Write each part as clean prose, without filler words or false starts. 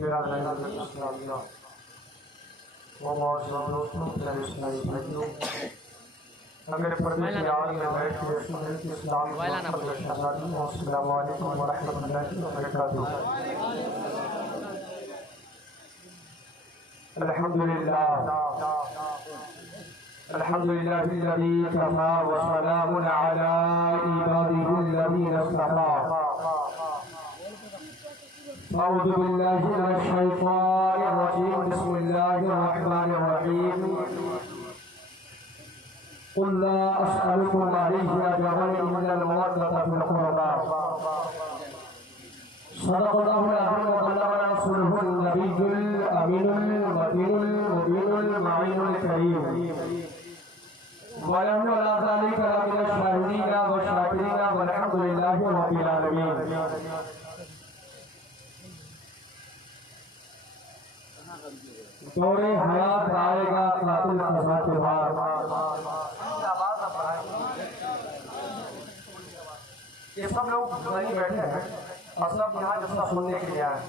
میرا اسلامیہ وہ معاشرہ دوستوں میرے اسلامی بھائیوں اگر پردے کی آڑ میں بیٹھ کے سنت اسلام کو شہادی السلام علیکم ورحمۃ اللہ وبرکاتہ۔ الحمدللہ الحمدللہ الذی کفا وسلام علی عباده الذین اصطفى۔ اعوذ باللہ من الشیطان الرجیم بسم اللہ الرحمن الرحیم۔ قل لا اسألكم علیہ اجرا الا المودة فی القربى۔ صدق اللہ العظیم وبلغ رسولہ النبی الامین المتین المبین المعین الکریم۔ ونحن على ذلك لمن الشاهدين والشاكرين والحمد لله رب العالمين۔ دور حیات آئے گا قاتل قضا کے بعد۔ یہ سب لوگ نہیں بیٹھے ہیں اور سب یہاں جلسہ سننے کے لیے آئے۔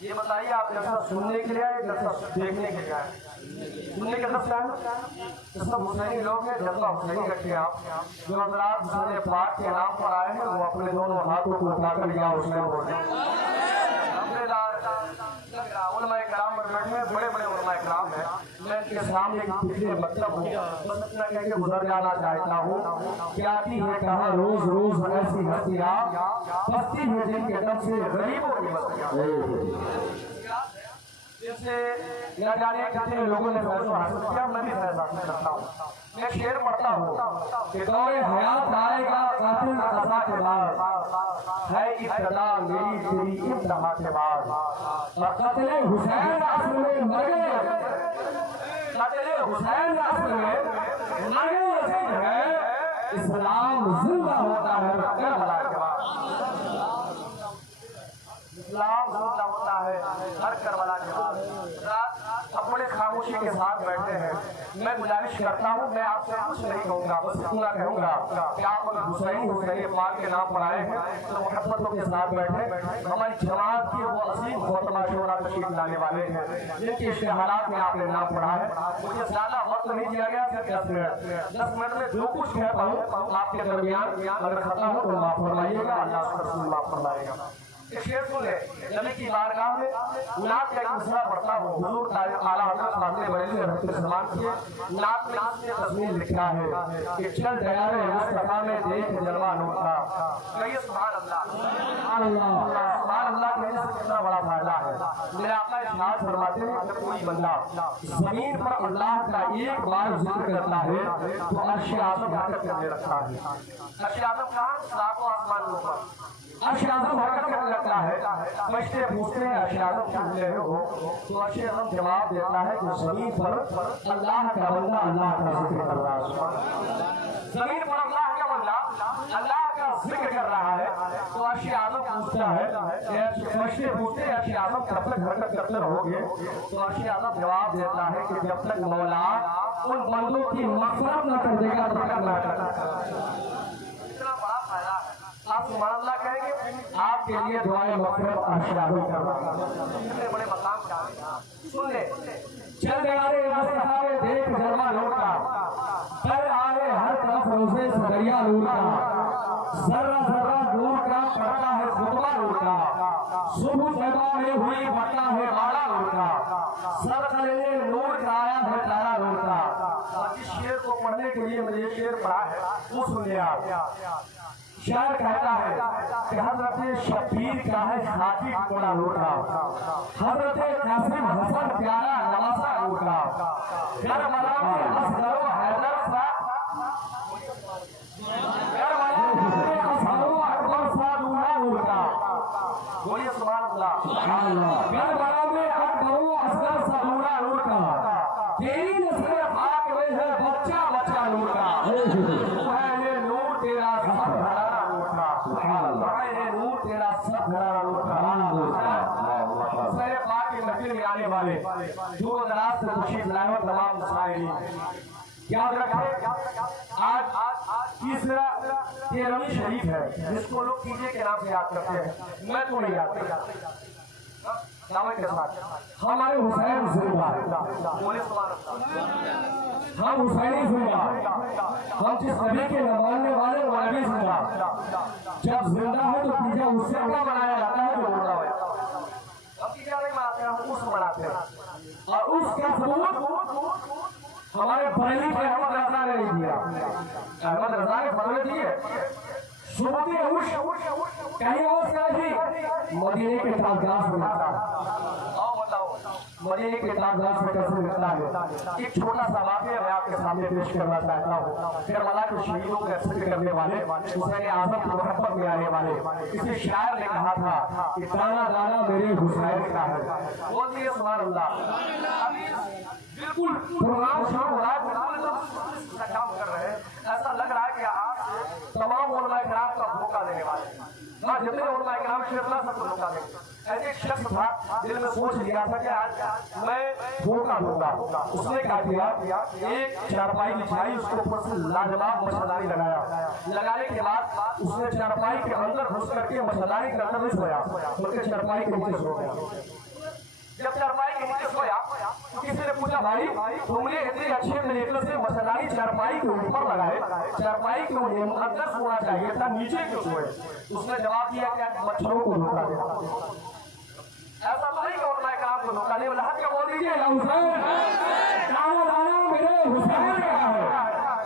یہ بتائیے آپ جلسہ سننے کے لیے آئے جلسہ دیکھنے کے لیے آئے؟ سننے کے لفظ ہے یہ سب حسینی لوگ ہیں، جلسہ حسینی رکھے آپ۔ جو حضرات حسین پاک کے نام پر آئے ہیں وہ اپنے دونوں ہاتھوں کو اٹھا کر یا حسین بولیں۔ علماء کرام پر بیٹھے ہیں، بڑے بڑے علماء کرام ہیں، میں ان کے سامنے ایک پچھلے مطلب ہوں بس اتنا کہہ کے گزر جانا چاہتا ہوں کہ آتی ہے کہاں روز روز ایسی ہستیاں بستی ہے جن کے دم سے غریبوں کی بستیاں۔ جیسے نہ جانے کتنے لوگوں نے فیصلہ حاصل کیا، میں بھی فیصلہ کرتا ہوں۔ میں شعر پڑھتا ہوں کہ دور حیات آئے گا قاتل قضا کے بعد، ہے ابتدا میری تیری انتہا کے بعد۔ اور قتل حسین اصل میں مر گئے، قتل حسین اصل میں مر گئے یزید ہے، اسلام زندہ ہوتا ہے کربلا کے بعد۔ اسلام زندہ ہوتا ہے ہر کربلا کے بعد۔ اب بڑے خاموشی کے ساتھ بیٹھے ہیں، میں گزارش کرتا ہوں، میں آپ سے کچھ نہیں کہوں گا، بس اتنا کہوں گا کہ آپ حسین پاک کے نام پر آئے ہیں تو محبتوں کے ساتھ بیٹھے۔ ہماری جماعت کی وہ عظیم خاتمہ شورا تشریف لانے والے ہیں جن کے اشتہارات میں آپ نے نام پڑھا ہے۔ مجھے زیادہ وقت نہیں دیا گیا، صرف 10 منٹ میں جو کچھ کہتا ہوں آپ کے درمیان اگر ختم ہو تو معاف فرمائیے گا، اللہ کا رسول معاف فرمائے گا۔ ایک شعر سن لے، نبی کی بارگاہ میں نعت کا ایک مصرع پڑھتا ہوں، حضور اعلیٰ حضرت فاضل بریلوی رحمۃ اللہ کی نعت میں اس نے تضمین لکھا ہے کہ چل دیار مصطفیٰ میں دیکھ جلوہ نور کا۔ کہیے سبحان اللہ، سبحان اللہ، سبحان اللہ کہنے سے کتنا بڑا فائدہ ہے۔ میرے آقا ارشاد فرماتے ہیں کہ کوئی بندہ زمین پر اللہ کا ایک بار ذکر کرتا ہے تو عرش اعظم حرکت کرنے لگتا ہے۔ عرش اعظم کہاں؟ ساتوں آسمانوں پر عرش اعظم حرکت کرنے لگتا ہے۔ فرشتے پوچھتے ہیں عرش اعظم کیوں ملے ہو تو عرش اعظم جواب دیتا ہے کہ زمین پر اللہ کا بندہ اللہ کا ذکر کر رہا ہے۔ زمین پر اللہ کا بندہ اللہ کا ذکر کر رہا ہے تو عرش اعظم پوچھتا ہے، فرشتے پوچھتے ہیں عرش اعظم کب تک حرکت کرتے رہو گے تو عرش اعظم جواب دیتا ہے کہ جب تک مولا ان بندوں کی مغفرت نہ کر دے گا تب تک نہ کرنا۔ اتنا بڑا فائدہ ہے۔ آپ سبحان اللہ کہیں گے، آپ کے لیے دعائیں مغفرت عرش اعظم کر رہا ہے۔ اتنے بڑے مقام کا سن لے، چل دیارے مصطفیٰ میں دیکھ جلوہ نور کا، پر آئے ہر طرف روزے سے دریا نور کا، ذرہ ذرہ نور کا پڑتا ہے خطبہ نور کا، صبح صبح میں ہوئی بڑھتا ہے باڑا نور کا، سر قلعے نور کا آیا ہے تارا نور کا۔ اور اس شعر کو پڑھنے کے لیے مجھے یہ شعر پڑھا ہے وہ سنیے آپ۔ شاعر کہتا ہے کہ حضرت شبیر کا ہے خاکی کوڑا نور کا، حضرت قاسم حسن پیارا نواسا نور کا، کربلا میں اصغر و حیدر سا، کربلا میں اصغر و اکبر سا نور کا۔ بولیے سبحان اللہ، کربلا میں اکبر و اصغر سا نور کا، تیری نسل خاک میں ہے بچہ بچہ نور کا، تو ہے نور تیرا سب بھرا نور تیرا سب بھرا نور کا۔ حسین پاک کے محفل میں آنے والے دور و دراز سے تشریف لائے ہوئے تمام مسائلین یاد رکھیں، آج تیسرا 13ویں شریف ہے جس کو لوگ تیجے کے نام سے یاد کرتے ہیں، میں تو نہیں یاد کرتا۔ دعوے کے ساتھ ہمارے حسین زندہ، بولے سبحان اللہ، ہم حسینی زندہ، ہم جس نبی کے نہ ماننے والے وہ نبی زندہ، جب زندہ ہے تو تیجا اس سے کیا منایا جاتا ہے جو مردہ ہے، اب تیجا نہیں مناتے ہیں، ہم اس مناتے ہیں، اور اس کا ثبوت ہمارے بریلی کے احمد رضا نے نہیں دیا، احمد رضا نے فتوے دیے، ثبوت کہیں اور سے نہیں، مدینے کے تاجدار سے ملتا ہے، آؤ بتاؤ مدینے کے تاجدار سے کیسے ملتا ہے؟ ایک چھوٹا سا واقعہ میں آپ کے سامنے پیش کرنا چاہتا ہوں، کربلا کے شہیدوں کو ذکر کرنے والے حسین اعظم کی محبت میں آنے والے کسی شاعر نے کہا تھا کہ دانا دانا میرے حسین کا ہے، بول دیے سبحان اللہ، بالکل پروگرام شروع ہو رہا ہے، بالکل کا کام کر رہے ہیں، ایسا لگ رہا ہے کہ آپ تمام علماء کرام کا دھوکہ دینے والے ہاں، جتنے علماء کرام شیخ اللہ سب کو دھوکہ دیں گے۔ ایسے ایک شخص تھا دل میں سوچ لیا تھا کہ آج میں دھوکہ دوں گا، اس نے کیا کیا، ایک چارپائی بچھائی، اس کے اوپر سے لاجواب مچھردانی لگایا، لگانے کے بعد اس نے چارپائی کے اندر گھس کر کے مچھردانی کے اندر نہیں سویا بلکہ چارپائی کے نیچے سو گیا۔ جب چارپائی کے نیچے سویا تو کسی نے پوچھا بھائی تم نے اتنے اچھے طریقے سے مچھردانی چارپائی کے اوپر لگائے، چارپائی کے اندر سونا چاہیے تھا، نیچے کیوں سوئے؟ اس نے جواب دیا کہ مچھروں کو دھوکہ دینا، ایسا تو نہیں کہ علماء کرام کو دھوکہ دے، بلحق کے بول دیجیے حسین دانا دانا میرے حسین کا ہے،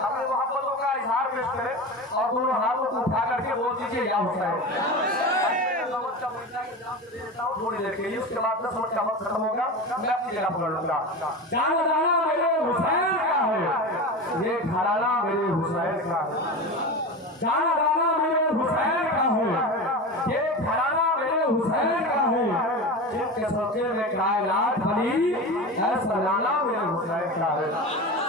اپنی محبتوں کا اظہار پیش کرے اور دونوں ہاتھوں کو اٹھا کر کے بول دیجیے یا حسین۔ تھوڑی دیر کے لیے اس کے بعد 10 منٹ کا وقت ختم ہوگا، میں اپنی جگہ پکڑ لوں گا۔ دانا دانا میرے حسین کا ہے، یہ گھرانہ میرے حسین کا ہے، دانا دانا میرے حسین کا ہے، یہ گھرانہ میرے حسین کا ہے، جن کے صدقے میں کائنات بنی، ایسا لانا میرے حسین کا ہے،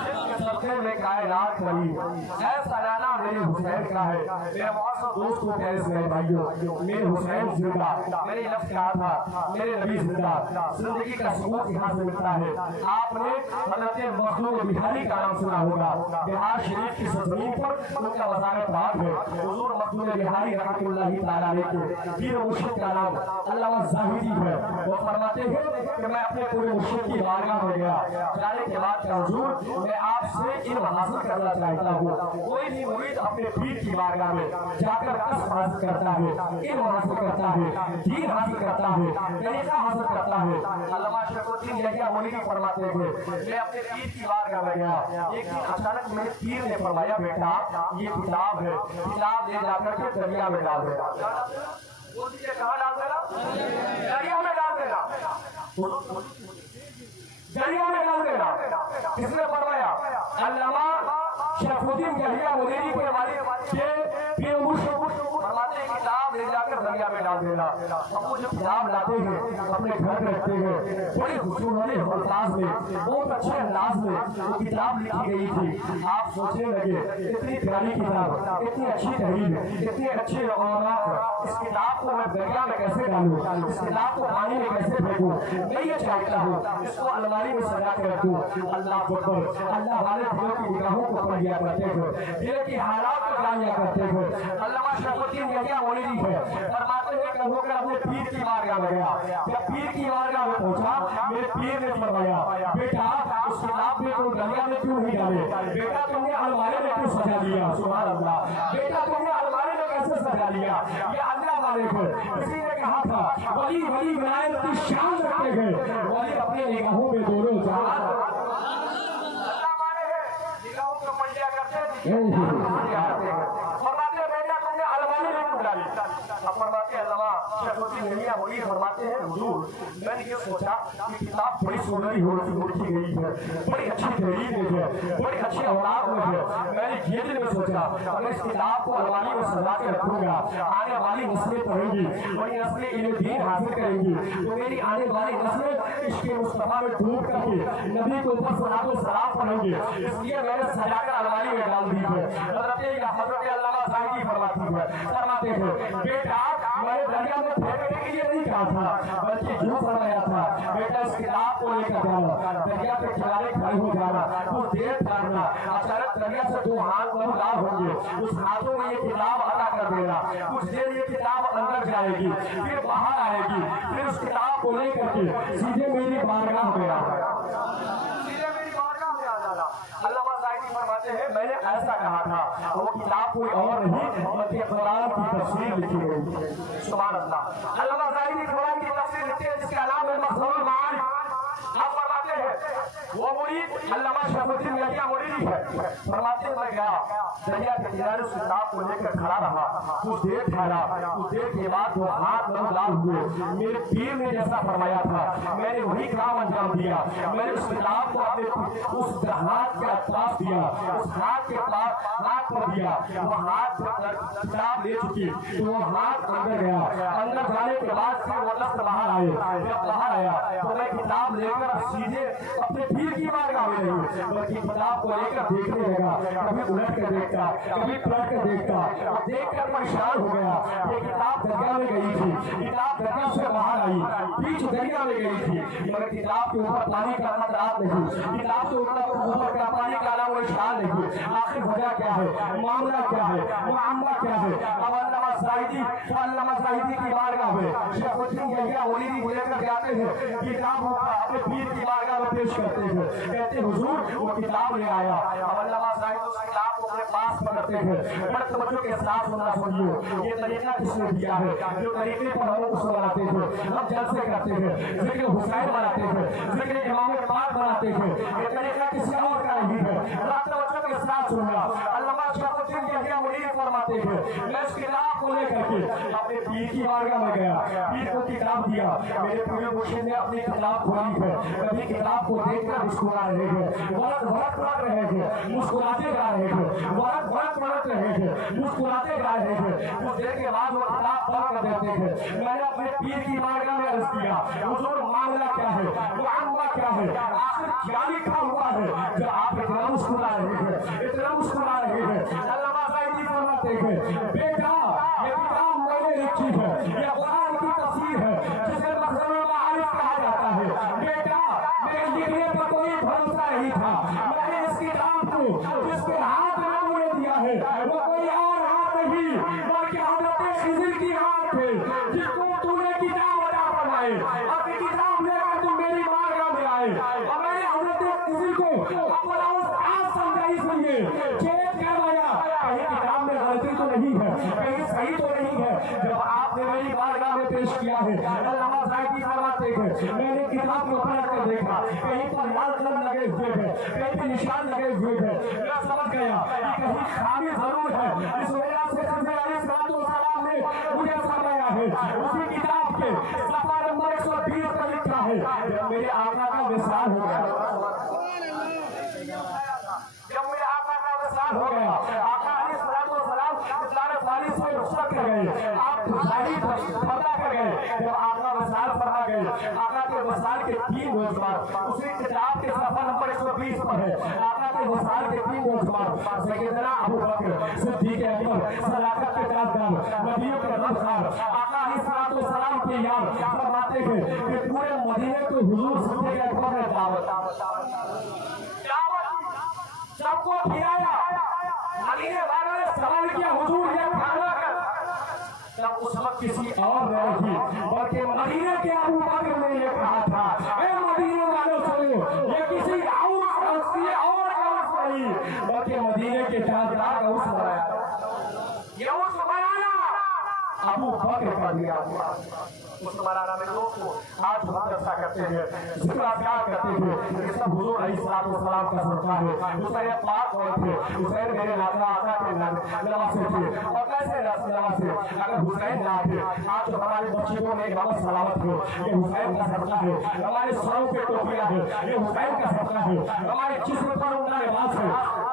جن کے صدقے میں کائنات بنی، ایسا لانا میرے حسین کا ہے۔ میرے معاصر دوست کو پیارے سے بھائیوں، میرے حسین زندہ، میں نے لفظ کہا تھا میرے نبی زندہ، زندگی کا ثبوت یہاں سے ملتا ہے۔ آپ نے حضرت مخلوق بہاری کا نام سنا ہوگا، بہار شریف کی سرزمین پر ان کا مزار پاک ہے۔ حضور مخلوق بہاری رحمۃ اللہ تعالیٰ علیہ کے پیر و مرشد کا نام علامہ زاہدی ہے۔ وہ فرماتے ہیں کہ میں اپنے پورے مرشد کی بارگاہ میں گیا، جانے کے بعد کہ حضور میں آپ سے علم حاصل کرنا چاہتا ہوں۔ کوئی بھی مرید اپنے پیر کی بارگاہ میں جا کر کسب حاصل کرتا ہے، علم حاصل کرتا ہے، دین حاصل کرتا ہے، طریقہ حاصل کرتا ہے۔ علامہ شیخ الدین یحییٰ مولوی فرماتے ہیں میں اپنے پیر کی بارگاہ میں گیا، ایک دن اچانک میرے پیر نے فرمایا بیٹا یہ کتاب ہے، کتاب لے جا کر کے دریا میں ڈال دینا۔ وہ دیجیے کہاں ڈال دینا؟ دریا میں ڈال دینا، دریا میں ڈال دینا۔ کس نے فرمایا؟ علامہ شیخ الدین یحییٰ مولوی کے والد کے پیر مرشد فرماتے ہیں کتاب لے جا کر دریا میں ڈال دینا۔ ہم وہ جو کتاب لاتے ہیں اپنے گھر میں رکھتے ہیں، بڑی خوشنودی الفاظ میں بہت اچھے انداز میں وہ کتاب لکھی گئی تھی۔ آپ سوچنے لگے اتنی پیاری کتاب، اتنی اچھی تحریر، اتنے اچھے عنوانات، اس کتاب کو میں دریا میں کیسے ڈالوں، اس کتاب کو پانی میں کیسے پھینکوں؟ میں یہ چاہتا ہوں اس کو الماری میں سجا کے رکھوں۔ اللہ اکبر، اللہ والے دلوں کی نگاہوں کو پڑھ لیا کرتے ہیں، دل کی حالات کو جان لیا کرتے ہیں۔ علامہ شیخ الدین یحییٰ مولوی ہے فرماتے ہیں کہ ہو کر اپنے پیر کی بارگاہ میں گیا، جب پیر کی بارگاہ میں پہنچا میرے پیر نے فرمایا بیٹا اس کتاب میں تم دریا میں کیوں نہیں ڈالے؟ بیٹا تم نے الماری میں کیوں سجا لیا؟ سبحان اللہ، بیٹا تم نے الماری میں کیسے سجا لیا؟ یہ اللہ والے کو کسی نے کہا تھا ولی ولی ولایت کی شان رکھتے ہیں، ولی اپنے نگاہوں میں دونوں جہاں اللہ والے ہیں، نگاہوں کو پلٹیا کرتے ہیں، فرماتے ہیں بیٹا تم نے الماری میں کیوں ڈالی؟ اب فرماتے ہیں علامہ شیخ الدین یحییٰ مولوی فرماتے ہیں حضور میں نے یہ سوچا کہ کتاب بڑی سنہری لکھی گئی ہے، بڑی اچھی تحریر ہے، بڑی اچھی اولاد میں ہے، میں نے یہ دل میں سوچا اگر اس کتاب کو الماری میں سجا کے رکھوں گا آنے والی نسلیں پڑھیں گی، بڑی نسلیں انہیں دین حاصل کریں گی، تو میری آنے والی نسلیں عشق مصطفیٰ میں ڈوب کر کے نبی کے اوپر صلاۃ و سلام پڑھیں گے، اس لیے میں نے سجا کر الماری میں ڈال دی ہے۔ حضرت علامہ زاہدی فرماتے ہیں بیٹا میں نے دریا میں پھینکنے کے لیے نہیں کہا تھا بلکہ یوں فرمایا تھا بیٹا اس کتاب کو لے کر جانا دریا کے کنارے کھڑے ہو جانا وہ دیر ٹھہرنا اچانک دریا سے دو ہاتھ نمودار ہوں گے اس ہاتھوں میں یہ کتاب عطا کر دینا کچھ دیر یہ کتاب اندر جائے گی پھر باہر آئے گی پھر اس کتاب کو لے کر کے سیدھے میری بارگاہ میں علامہ زاہدی فرماتے ہیں میں نے ایسا کہا تھا وہ کتاب کوئی اور نہیں بلکہ قرآن کی تفسیر لکھی گئی سبحان اللہ علامہ زاہدی قرآن کی تفسیر لکھتے ہیں جس کا نام ہے مخزون المعارف آپ فرماتے ہیں وہ مرید علامہ شرف الدین یحییٰ مریدی ہے فرماتے ہیں میں گیا دریا کے کنارے اس کتاب کو لے کر کھڑا رہا کچھ دیر ٹھہرا کچھ دیر کے بعد وہ ہاتھ نمودار ہوئے میرے پیر نے جیسا فرمایا تھا میں نے وہی کام انجام دیا میں نے اس کتاب کو اپنے اس ہاتھ کے اطراف دیا اس ہاتھ کے پاس ہاتھ پر دیا وہ ہاتھ کتاب لے چکی تو وہ ہاتھ اندر گیا اندر جانے کے بعد پھر وہ لفظ باہر آئے جب باہر آیا تو میں کتاب لے کر سیدھے اپنے پیر کی بارگاہ میں نہیں بلکہ کتاب کو لے کر دیکھنے لگا کبھی الٹ کر دیکھتا کبھی پلٹ کر دیکھتا اور دیکھ کر پریشان ہو گیا یہ کتاب دریا میں گئی تھی کتاب دریا سے باہر آئی بیچ دریا میں گئی تھی مگر کتاب کے اوپر پانی کا خطرات نہیں کتاب کے اوپر کا پانی کا نام اشار نہیں آخر وجہ کیا ہے معاملہ کیا ہے معاملہ کیا ہے اب علامہ زاہدی کی بارگاہ میں شیخ الدین یحییٰ مریدی کو لے کر جاتے ہیں کتاب اپنے پیر کی بارگاہ میں پیش کرتے ہیں کہتے حضور وہ کتاب لے آیا اب علامہ زاہدی اس کتاب کو اپنے پاس پکڑتے ہیں بڑے توجہ کے ساتھ سننا سنیے یہ طریقہ کس نے دیا ہے جو طریقے پر ہم اس کو بناتے ہیں ہم جلسے کرتے ہیں ذکر حسین بناتے ہیں ذکر امام پاک بناتے ہیں یہ طریقہ کسی اور کا نہیں ہے رات توجہ کے ساتھ سننا علامہ شیخ الدین یحییٰ مریدی فرماتے ہیں میں اس کتاب کو لے کر کے اپنے پیر کی بارگاہ میں گیا پیر کو کتاب دیا میرے پیر مرشد نے اپنی کتاب کھولی ہے کبھی کتاب کو دیکھ کر مسکرا رہے ہیں ورق پڑھ رہے ہیں مسکراتے جا رہے ہیں ورق پڑھ رہے ہیں مسکراتے جا رہے ہیں کچھ دیر کے بعد وہ کتاب بند کر دیتے ہیں میں نے اپنے پیر کی بارگاہ میں عرض کیا حضور معاملہ کیا ہے معاملہ کیا ہے آخر کیا لکھا ہوا ہے جو آپ اتنا مسکرا رہے ہیں اتنا مسکرا رہے ہیں علامہ زاہدی فرماتے ہیں بیٹا یہ کتاب میں نے لکھی ہے یہ قرآن کی تفسیر ہے جسے مخزون المعارف کہا جاتا ہے بیٹا میرے لکھنے پر کوئی بھروسہ نہیں تھا میں نے اس کتاب کو جس کے ہاتھ میں مجھے دیا ہے وہ کوئی اور ہاتھ نہیں بلکہ حضرت خضر کی ہاتھ ہے جس کو تو نے کتاب عطا فرمائے اور یہ کتاب لے کر تم میری بارگاہ میں آئے اور میں نے حضرت خضر کو اپنا استاد سمجھائی سنیے چیک کروایا کہیں کتاب میں غلطی تو نہیں ہے کہیں صحیح تو نہیں ہے جب آپ نے میری بارگاہ میں پیش کیا ہے علامہ زاہدی فرماتے ہیں میں نے کتاب کو پلٹ کر دیکھا کہیں پر لال قلم لگے ہوئے ہیں کہیں پہ نشان لگے ہوئے ہیں میں سمجھ گیا کہ کہیں خامی ضرور ہے اس وجہ سے حضرت علیہ السلام نے مجھے فرمایا ہے اسی کتاب کے صفحہ نمبر 120 پر لکھا ہے جب میرے آقا کا وصال ہو گیا جب میرے آقا کا وصال ہو گیا آقا علیہ السلام اطلاع ثانی سے رخصت کر گئے آپ ظاہری پردہ کر گئے جب آقا وصال فرما گئے آقا کے وصال کے 3 روز بعد اسی کتاب کے صفحہ نمبر 120 پر ہے آقا کے وصال کے 3 روز بعد سیدنا ابو بکر صدیق اکبر صداقت کے تاجدار نبیوں کے ربخار آقا علیہ السلام کے یار فرماتے ہیں کہ پورے مدینے کو حضور صدیق اکبر نے دعوت سب کو کھلایا مدینے والوں نے سوال کیا حضور یہ کھانا کر تب اس وقت کسی اور نے نہیں بلکہ مدینے کے ابو بکر نے یہ کہا تھا اے مدینے والوں سنو یہ کسی اور کا عرص نہیں بلکہ مدینے کے تاجدار کا عرص بنایا یہ عرص بنانا ابو بکر کا دیا مسلمانہ میں لوگ کو آج ہم جلسہ کرتے ہیں ذکر اذکار کرتے ہیں یہ سب حضور علیہ السلام کا صدقہ ہے حسین پاک ہوئے تھے حسین میرے آقا کے نواسے تھے اور کیسے نواسے اگر حسین نہ تھے آج ہمارے مسجدوں میں امامت سلامت ہے یہ حسین کا صدقہ ہے ہمارے سروں پہ ٹوپیاں ہے یہ حسین کا صدقہ ہے ہمارے جسم پر ان کا لباس ہے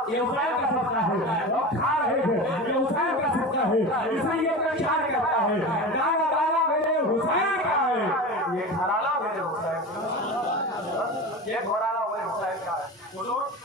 یہ حسین کا صدقہ ہے ہم کھا رہے ہیں یہ حسین کا صدقہ ہے اس لیے یہ پریشان کرتا ہے گانا گانا میرے حسین کا ہے یہ گھرانہ میرے حسین یہ گھرانہ میرے حسین کا ہے حضور